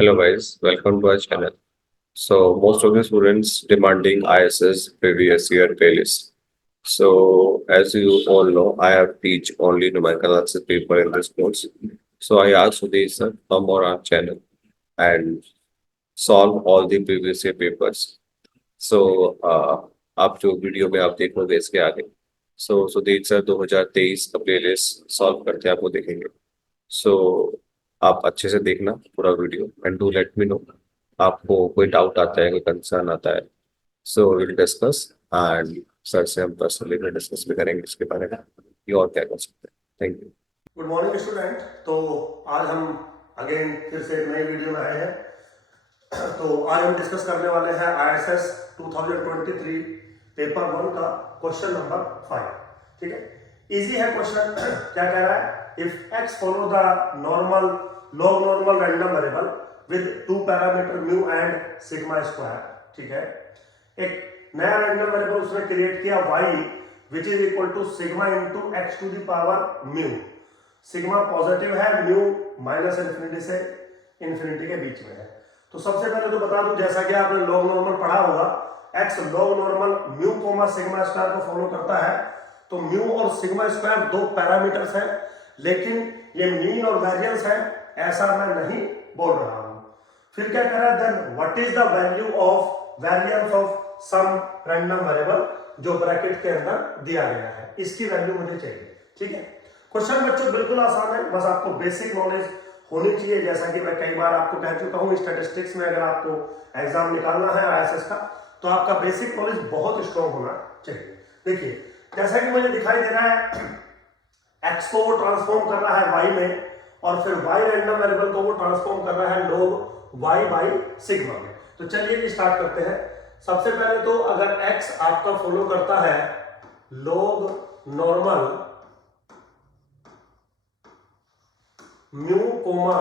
Hello guys, welcome to our channel. So most of the students demanding ISS previous year playlist. So as you all know, I have teach only numerical analysis paper in this course. So I asked Sudhir sir come on our channel and solve all the previous year papers. So आप जो video में आप देखोगे इसके आगे Sudhir sir 2023 का playlist solve करते हैं आपको देखेंगे. सो आप अच्छे से देखना पूरा video and do let me know आपको कोई डाउट आता है कोई कंसर्न आता है. So will discuss and sir से हम पर्सनली में डिस्कस भी करेंगे इसके बारे में कि और क्या कर सकते हैं. Thank you. Good morning student. तो आज हम अगेन फिर से एक नई वीडियो में आए हैं. तो आज हम डिस्कस करने वाले हैं ISS 2023 पेपर 1 का क्वेश्चन नंबर 5. ठीक है, इजी है क्वेश्चन. क्या कह रहा है? If x follow the normal log normal random variable with 2 parameter mu and sigma square. ठीक है, एक नया रैंडम वेरिएबल उसने क्रिएट किया y which is equal to sigma into X to the power mu. Sigma positive है, mu minus infinity से infinity के बीच में है. तो सबसे पहले तो बता दूं, जैसा कि आपने लॉग नॉर्मल पढ़ा होगा, X log normal mu comma sigma square को फॉलो करता है. तो म्यू और सिग्मा स्क्वायर दो पैरामीटर्स हैं, लेकिन ये मीन और वेरिएंस है ऐसा मैं नहीं बोल रहा हूं. फिर क्या कह रहा है? Then what is the value of variance of some random variable जो ब्रैकेट के अंदर दिया गया है, इसकी वैल्यू मुझे चाहिए. ठीक है, क्वेश्चन बच्चों बिल्कुल आसान है, बस आपको बेसिक नॉलेज होनी चाहिए. जैसा कि मैं कई बार आपको कह चुका हूं, स्टैटिस्टिक्स में अगर आपको एग्जाम निकालना है ISS का, तो आपका बेसिक नॉलेज बहुत स्ट्रॉन्ग होना चाहिए. देखिए, जैसा कि मुझे दिखाई दे रहा है, एक्स को वो ट्रांसफॉर्म कर रहा है वाई में, और फिर वाई रैंडम वेरिएबल को वो ट्रांसफॉर्म कर रहा है लोग वाई बाई सिग्मा में. तो चलिए स्टार्ट करते हैं. सबसे पहले तो अगर एक्स आपका फॉलो करता है log normal mu comma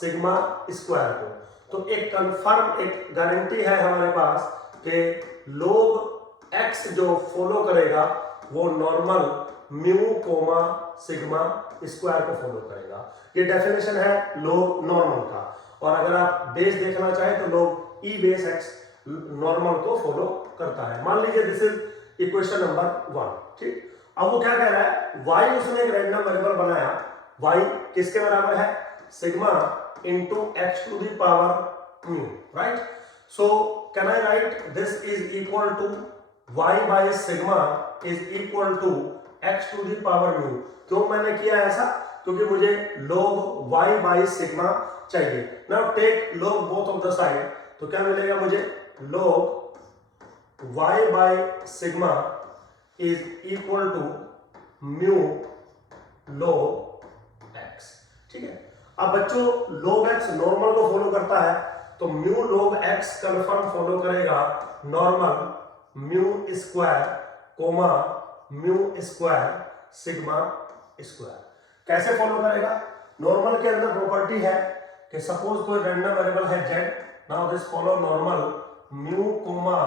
sigma square को, तो एक कंफर्म एक गारंटी है हमारे पास कि लोग एक्स जो फॉलो करेगा वो normal mu comma sigma square को फॉलो करेगा. ये डेफिनेशन है लोग नॉर्मल का. और अगर आप बेस देखना चाहें तो लोग ई बेस एक्स नॉर्मल को फॉलो करता है. मान लीजिए दिस इज इक्वेशन नंबर 1. ठीक, अब वो क्या कह रहा है? वाई उसने एक रैंडम वेरिएबल बनाया. y किसके बराबर है? Sigma into X to the power mu. Right, so can I write this is equal to y by sigma is equal to X to the power mu. क्यों मैंने किया ऐसा? क्योंकि मुझे log y बाय सिग्मा चाहिए. Now take log both of the side, तो क्या मिलेगा मुझे? log y by sigma is equal to mu log x. ठीक है, अब बच्चों log x नॉर्मल को फॉलो करता है, तो mu log x confirm follow करेगा normal mu square comma mu square sigma square. कैसे फॉलो करेगा? नॉर्मल के अंदर प्रॉपर्टी है कि सपोज कोई रैंडम वेरिएबल है z, now this follow normal mu comma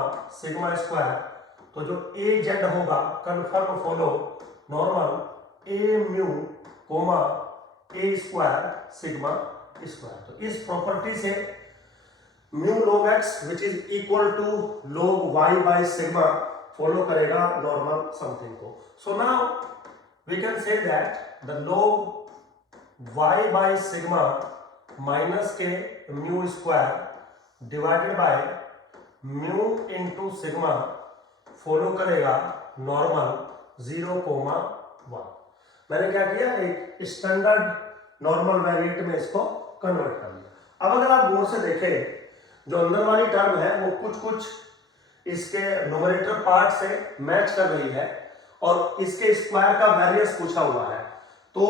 sigma square. तो जो a z होगा confirm follow normal a mu comma a square sigma square. तो इस प्रॉपर्टी से mu log x which is equal to log y by sigma follow करेगा normal something को. So now we can say that the log y by sigma minus के mu square divided by mu into sigma follow करेगा normal 0,1. मैंने क्या किया? एक standard normal variate में इसको कन्वर्ट कर दिया. अब अगर आप गौर से देखें, जो अंदर वाली टर्म है वो कुछ कुछ इसके न्यूमरेटर पार्ट से मैच कर रही है, और इसके स्क्वायर का वेरिएंस पूछा हुआ है. तो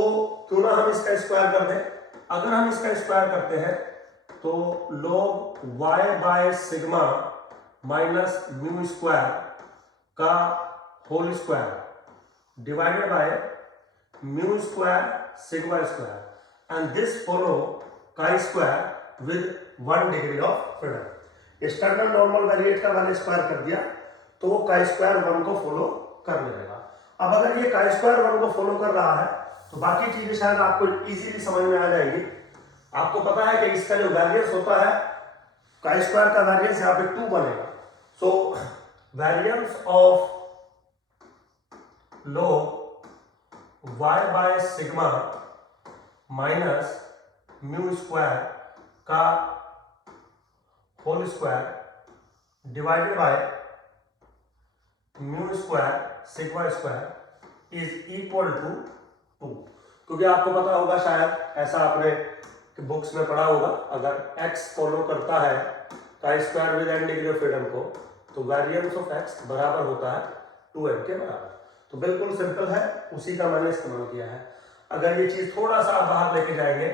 क्यों ना हम इसका स्क्वायर कर दें. अगर हम इसका स्क्वायर करते हैं तो log y by sigma minus mu square का whole square divided by mu square sigma square, and this follow chi square with 1 degree of freedom. Standard normal variate का मैंने स्क्वायर कर दिया, तो वो काई स्क्वायर 1 को फॉलो करने लगा. अब अगर ये काई स्क्वायर 1 को फॉलो कर रहा है, तो बाकी चीजें शायद आपको इजीली समझ में आ जाएगी. आपको पता है कि इसका जो वेरियंस होता है काई स्क्वायर का वेरियंस यहाँ पे 2 बनेगा। So variance of log y by sigma minus mu square का whole square divided by mu square sigma square is equal to 2। क्योंकि आपको पता होगा, शायद ऐसा आपने बुक्स में पढ़ा होगा, अगर x फॉलो करता है काई square with n degree of freedom को, तो वेरिएंस ऑफ x बराबर होता है 2n के बराबर। तो बिल्कुल सिंपल है, उसी का मैंने इस्तेमाल किया है। अगर ये चीज थोड़ा सा आप बाहर लेके जाएंगे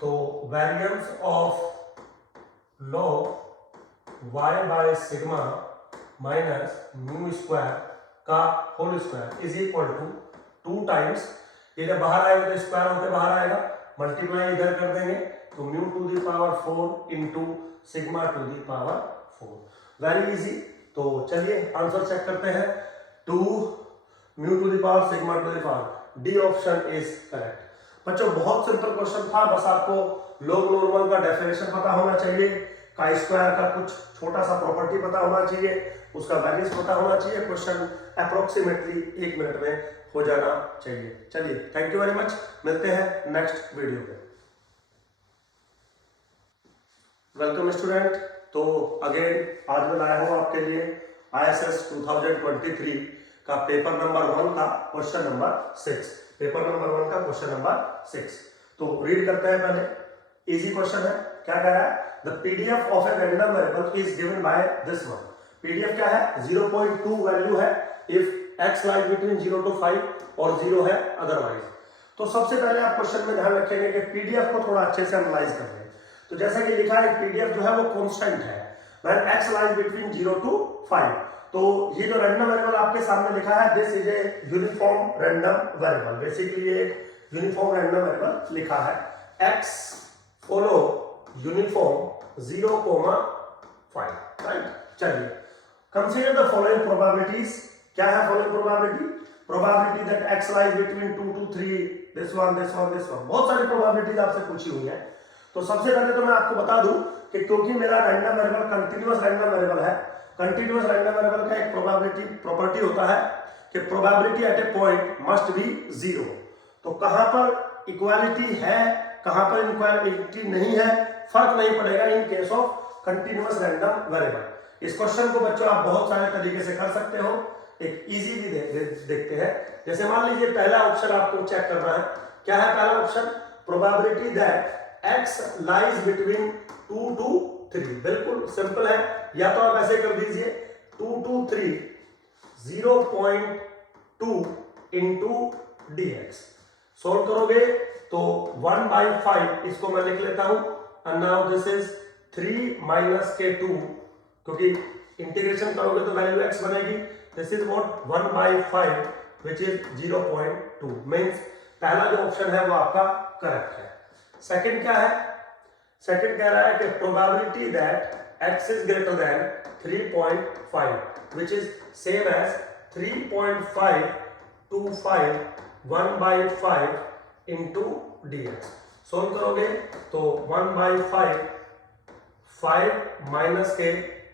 तो variance of log y by sigma minus mu square का whole square is equal to 2 times, ये जब बाहर आएगा तो स्क्वायर होकर बाहर आएगा, मल्टीप्लाई इधर कर देंगे तो mu to the power 4 into sigma to the power 4। Very easy. तो चलिए आंसर चेक करते हैं। 2 mu to the power sigma to the power, D option is correct. बच्चों बहुत सिंपल क्वेश्चन था, बस आपको लोग नॉर्मल का डेफिनेशन पता होना चाहिए, काई स्क्वायर का कुछ छोटा सा प्रॉपर्टी पता होना चाहिए, उसका वैल्यूज पता होना चाहिए, क्वेश्चन अप्रोक्सीमेटली 1 मिनट में हो जाना चाहिए। चलिए थैंक यू वेरी मच, मिलते हैं नेक्स्ट वीडियो पे। Welcome student. तो अगेन आज मैं लाया हूं आपके लिए ISS 2023 का पेपर नंबर 1 का क्वेश्चन नंबर 6। पेपर नंबर 1 का क्वेश्चन नंबर 6 तो रीड करते हैं पहले। इजी क्वेश्चन है। क्या कह रहा है? The PDF of a random variable is given by this one. PDF क्या है? 0.2 वैल्यू है if x lies between 0 to 5 और 0 है अदरवाइज। तो सबसे पहले आप क्वेश्चन में ध्यान रखेंगे कि PDF को थोड़ा अच्छे से एनालाइज कर लें। तो जैसा कि लिखा है PDF जो है वो कांस्टेंट है when x lies between 0 to 5। तो ये जो रैंडम वेरिएबल आपके सामने लिखा है, this is a uniform random variable. Basically ये एक यूनिफॉर्म रैंडम वेरिएबल लिखा है। x follow uniform 0,5, right. चलिए कंसीडर द फॉलोइंग प्रोबेबिलिटीज। क्या है following probability? Probability that x lies between 2 to 3, this one this one this one. बहुत सारी probabilities आपसे पूछी हुई है। तो सबसे पहले तो मैं आपको बता दूं कि क्योंकि मेरा random variable continuous random variable है, कंटीन्यूअस रैंडम वेरिएबल का एक प्रोबेबिलिटी प्रॉपर्टी होता है कि probability at A point must be 0। तो कहां पर इक्वालिटी है, कहां पर इक्वालिटी नहीं है, फर्क नहीं पड़ेगा in case of continuous random variable. इस क्वेश्चन को बच्चों आप बहुत सारे तरीके से कर सकते हो। एक इजी भी देखते हैं। जैसे मान लीजिए पहला ऑप्शन आपको चेक करना है। क्या है पहला option? Probability that x lies between 2 to 3। बिल्कुल सिंपल है, या तो आप ऐसे कर दीजिए 2 to 3 0.2 इंटू dx। सोल्व करोगे तो 1/5 इसको मैं लिख लेता हूं। And now this is 3 minus के 2, क्योंकि इंटीग्रेशन करोगे तो वैल्यू x बनेगी। This is what 1/5 which is 0.2। Means पहला जो ऑप्शन है वो आपका करेक्ट है। सेकंड क्या है? सेकंड कह रहा है कि probability that x is greater than 3.5 which is same as 3.5 to 5 1/5 into dx। Solve करोगे तो 1/5 5 माइनस के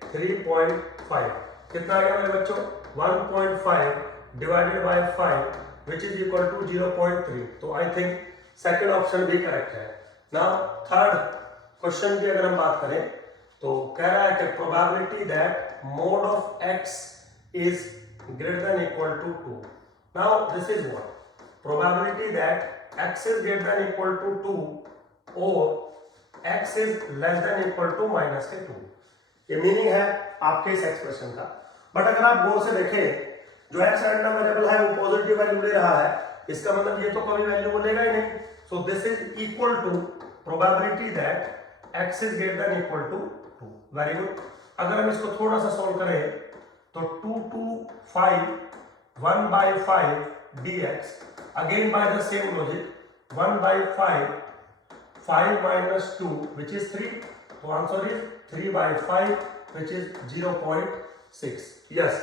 3.5 कितना आ गया मेरे बच्चों? 1.5 divided by 5 which is equal to 0.3। तो आई थिंक सेकंड ऑप्शन भी करेक्ट है। नाउ थर्ड क्वेश्चन की अगर हम बात करें तो कह रहा है कि probability that mod of x is greater than equal to 2। Now this is what? Probability that x is greater than equal to 2 और x is less than equal to minus के 2। ये मीनिंग है आपके इस एक्सप्रेशन का। But अगर आप गौर से देखें, जो x रैंडम वेरिएबल है वो पॉजिटिव वैल्यू ले रहा है, इसका मतलब ये तो कभी वैल्यू बोलेगा ही नहीं। So this is equal to probability that x is greater than equal to 2। Very good. अगर हम इसको थोड़ा सा सॉल्व करें तो 2 to 5 1/5 dx, again by the same logic 1/5 5 minus 2 which is 3. तो answer is 3/5 which is 0.6. Yes.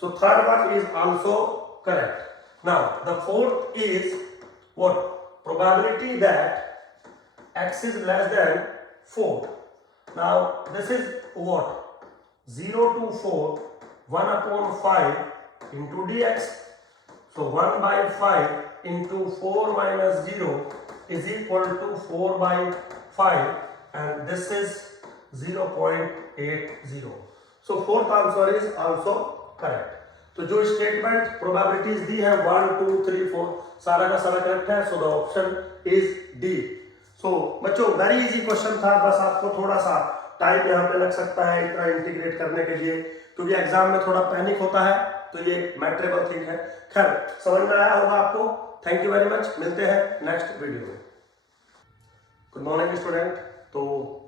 So third one is also correct. Now the fourth is what? Probability that x is less than 4. Now this is what? 0 to 4, 1 upon 5 into dx. So 1 by 5 into 4 minus 0 is equal to 4 by 5, and this is 0.80. So fourth answer is also correct. तो जो statement probabilities दी है 1 2 3 4 सारा का सारा correct है. So the option is D. So बच्चों very easy question था, बस आपको थोड़ा सा टाइम यहाँ पे लग सकता है इतना इंटीग्रेट करने के लिए, क्योंकि एग्जाम में थोड़ा पैनिक होता है, तो ये मैटरेबल थिंग है. खैर समझ में आया होगा आपको. Thank you very much. मिलते हैं नेक्स्ट वीडियो में. Good morning student. तो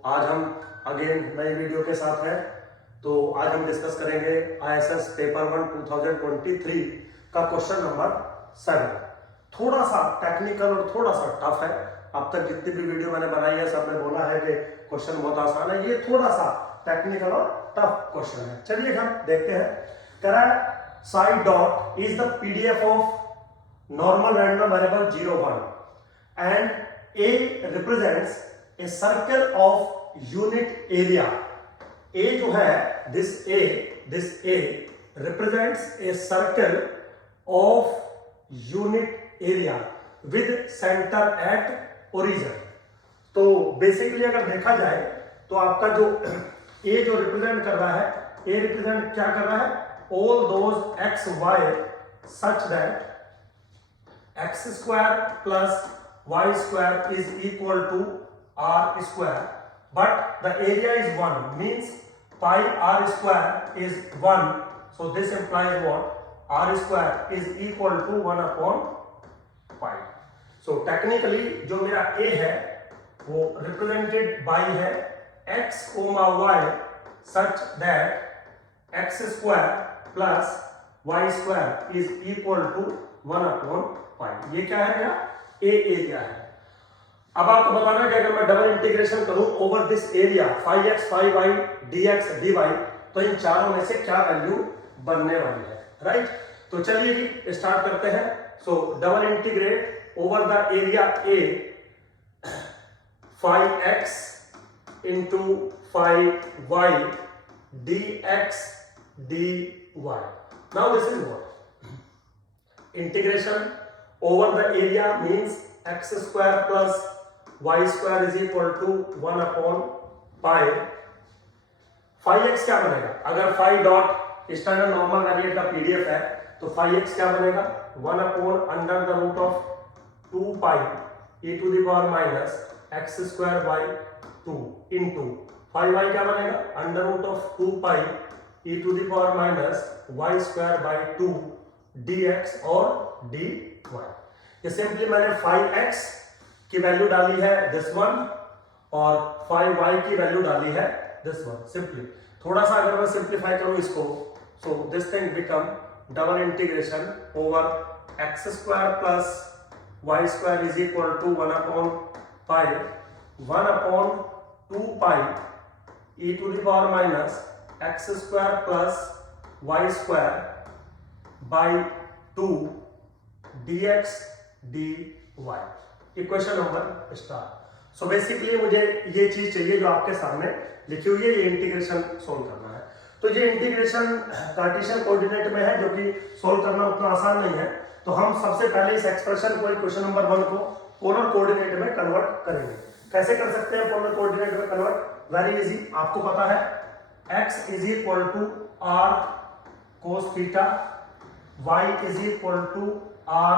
आज हम अगेन नई वीडियो के साथ हैं. तो आज हम डिस्कस करेंगे ISS पेपर 1 2023 का क्वेश्चन नंबर 7. थोड़ा सा टेक्निकल और थोड़ा सा टफ है. अब तक जितनी भी वीडियो मैंने बनाई है सबने बोला है कि क्वेश्चन बहुत आसान है. ये थोड़ा सा टेक्निकल और टफ क्वेश्चन है. चलिए हम देखते हैं. कह रहा है side dot is the PDF of normal random variable 0 1 and A represents a circle of unit area. A जो है this A represents a circle of unit area with center at origin. तो बेसिकली अगर देखा जाए तो आपका जो A जो रिप्रेजेंट कर रहा है, A रिप्रेजेंट क्या कर रहा है? all those x y such that x square plus y square is equal to r square. But the area is 1, means pi r square is 1. So this implies what? R square is equal to 1 upon pi. So technically जो मेरा A है वो represented by है x, y such that x square plus y square is equal to 1 upon pi. ये क्या है मेरा? A area है. अब आपको बताना है कि अगर मैं डबल इंटीग्रेशन करूं over this area 5x 5y dx dy, तो इन चारों में से क्या वैल्यू बनने वाली है, राइट? तो चलिए जी स्टार्ट करते हैं. सो double integrate over the area A 5x into 5y dx dy. Now this is what? Integration over the area means x square plus y square is equal to 1 upon pi. 5x क्या बनेगा? अगर 5 dot standard normal variate का PDF है तो 5x क्या बनेगा? 1 upon under the root of 2 pi e to the power minus x square by 2 into 5y क्या बनेगा? Under root of 2 pi e to the power minus y square by 2 dx और dy. ये simply मैंने 5x की value डाली है this one और 5y की वैल्यू डाली है दिस वन. सिंपली थोड़ा सा अगर मैं सिंप्लीफाई करूं इसको, so this thing become double integration over x square plus y square is equal to 1 upon pi 1 upon 2 pi e to the power minus x square plus y square by 2 dx dy. Equation number star. So basically मुझे ये चीज चाहिए जो आपके सामने लिखी हुई है, ये इंटीग्रेशन सोल्व करना है. तो ये इंटीग्रेशन कार्टेशियन कोऑर्डिनेट में है जो कि सोल्व करना उतना आसान नहीं है. तो हम सबसे पहले इस एक्सप्रेशन को इक्वेशन नंबर 1 को पोलर कोऑर्डिनेट में कन्वर्ट करेंगे. कैसे कर सकते हैं पोलर कोऑर्डिनेट में कन्वर्ट? Very easy. आपको पता है x is equal to r cos theta, y is equal to r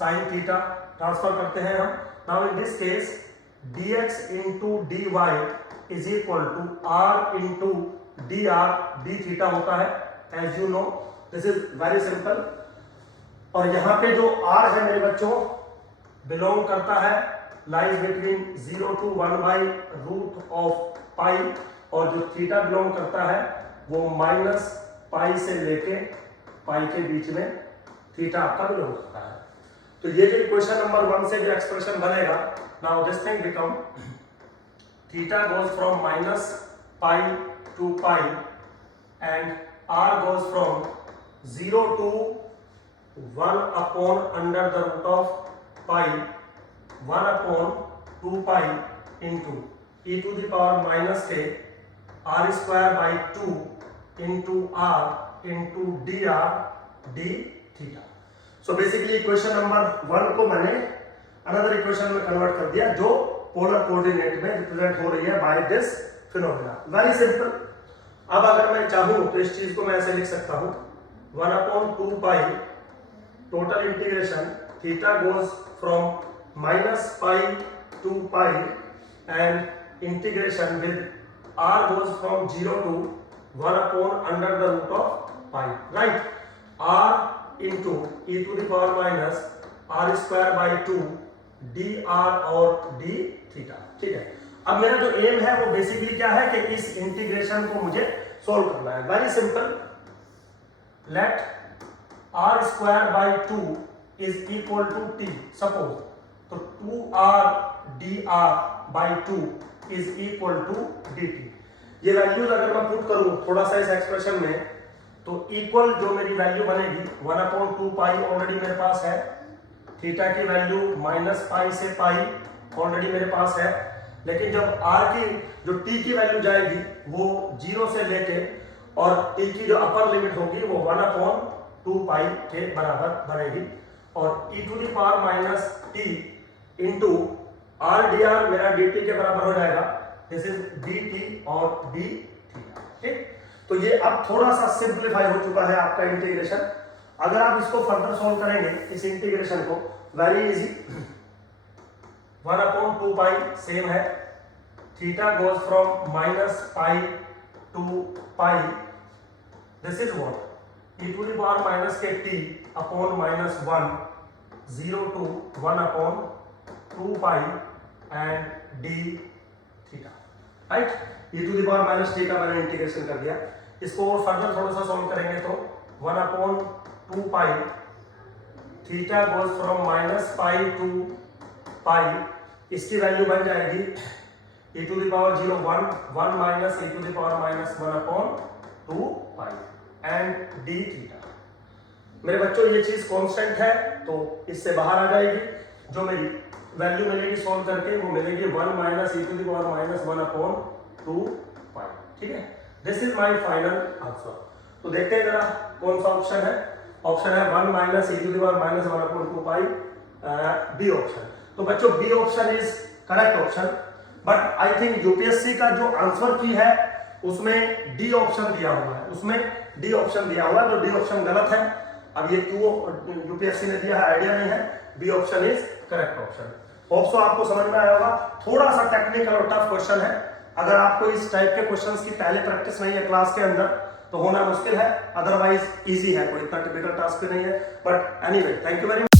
sin theta. Transfer करते हैं हम. Now in this case dx into dy is equal to r into dr d theta होता है. As you know this is very simple. और यहाँ पे जो r है मेरे बच्चों बिलोंग करता है lies between 0 to 1 by root of pi, और जो थीटा बिलोंग करता है वो माइनस पाई से लेके पाई के बीच में थीटा आपका बिलोंग करता है. तो ये जो इक्वेशन नंबर 1 से जो एक्सप्रेशन बनेगा, now this thing become theta goes from minus pi to pi and r goes from 0 to 1 upon under the root of pi 1 upon 2 pi into e to the power minus के r square by 2 into r into D R D theta. So basically equation number 1 को मैंने another equation में convert कर दिया जो polar coordinate में represent हो रही है by this phenomena. Very simple. अब अगर मैं चाहूं तो इस चीज को मैं ऐसे लिख सकता हूं 1/2 pi total integration theta goes from minus pi to pi and integration with r goes from 0 to 1 under the root of pi, right? r into e to the power minus r square by 2 dr और d theta. ठीक है, अब मेरा जो M है वो basically क्या है कि इस इंटीग्रेशन को मुझे सॉल्व करना है। Very simple, let r square by 2 is equal to t। Suppose तो 2r dr by 2 is equal to dt। ये वैल्यूज अगर मैं पुट करूं थोड़ा सा इस एक्सप्रेशन में तो इक्वल जो मेरी वैल्यू बनेगी 1/2 पाई ऑलरेडी मेरे पास है, थीटा की वैल्यू माइनस पाई से पाई ऑलरेडी मेरे पास है, लेकिन जब r की जो t की वैल्यू जाएगी वो 0 से लेके और t की जो अपर लिमिट होगी वो 1/2 पाई के बराबर बनेगी और e to the power minus t into r dr मेरा dt के बराबर हो जाएगा। दिस इज dt और d थीटा। ठीक, तो ये अब थोड़ा सा सिंप्लीफाई हो चुका है आपका इंटीग्रेशन। अगर आप इसको फर्दर सॉल्व करेंगे इस इंटीग्रेशन को, वेरी इजी, 1/2 पाई सेम है, theta goes from minus pi to pi, this is what e to the power minus के t upon minus 1 0 to 1/2 pi and d theta, right? e to the power minus t का मैंने integration कर दिया। इसको और further थोड़ा सा solve करेंगे तो 1/2 pi theta goes from minus pi to pi, इसकी वैल्यू बन जाएगी e to the power 0 1 minus e to the power minus 1/2 pi and d theta. मेरे बच्चों ये चीज कांस्टेंट है तो इससे बाहर आ जाएगी, जो मेरी वैल्यू मिलेगी सॉल्व करके वो मिलेगी 1 minus e to the power minus 1/2 pi. ठीक है, this is my final answer. तो देखते हैं जरा कौन सा ऑप्शन है। ऑप्शन है 1 minus e to the power minus 1/2 pi, B option. तो बच्चों B option is correct option, but I think UPSC का जो आंसर की है उसमें डी ऑप्शन दिया हुआ है, उसमें डी ऑप्शन दिया हुआ है, तो डी ऑप्शन गलत है। अब ये क्यों यूपीएससी ने दिया है आइडिया नहीं है, B option is correct option. Hope so आपको समझ में आया होगा। थोड़ा सा टेक्निकल और टफ क्वेश्चन है, अगर आपको इस टाइप के क्वेश्चंस की पहले प्रैक्टिस नहीं है क्लास के अंदर तो होना मुश्किल है, अदरवाइज इजी है, कोई इतना टिपिकल टास्क भी नहीं है। But anyway, thank you very much.